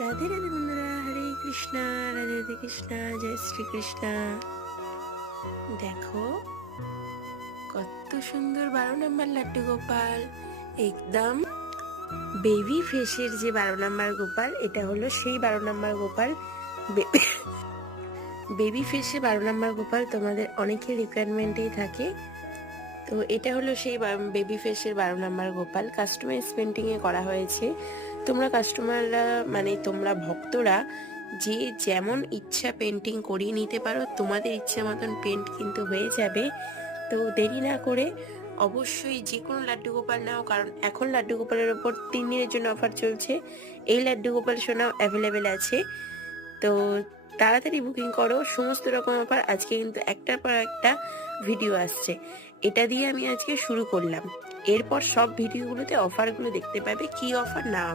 রাধে রাধে বন্ধুরা, হরে কৃষ্ণা, রাধে রাধে কৃষ্ণা, জয় শ্রীকৃষ্ণা। দেখো কত সুন্দর 12 নম্বর লাড্ডু গোপাল, একদম বেবি ফেসের যে 12 নম্বর গোপাল, এটা হলো সেই 12 নম্বর গোপাল। বেবি ফেসে 12 নম্বর গোপাল তোমাদের অনেকের রিকোয়ারমেন্টেই থাকে। তো এটা হলো সেই বেবি ফেসের 12 নম্বর গোপাল, কাস্টমাইজ পেন্টিং এ করা হয়েছে। তোমরা কাস্টমাররা মানে তোমরা ভক্তরা যে যেমন ইচ্ছা পেন্টিং করিয়ে নিতে পারো, তোমাদের ইচ্ছা মতন পেন্ট কিন্তু হয়ে যাবে। তো দেরি না করে অবশ্যই যে কোনো লাড্ডু গোপাল নাও, কারণ এখন লাড্ডু গোপালের ওপর 3 দিনের জন্য অফার চলছে। এই লাড্ডু গোপাল সোনাও অ্যাভেলেবেল আছে। তো তাড়াতাড়ি বুকিং করো, সমস্ত রকম অফার। আজকে কিন্তু একটার পর একটা ভিডিও আসছে, এটা দিয়ে আমি আজকে শুরু করলাম। এরপর সব ভিডিওগুলোতে অফারগুলো দেখতে পাবে, কি অফার না অফার।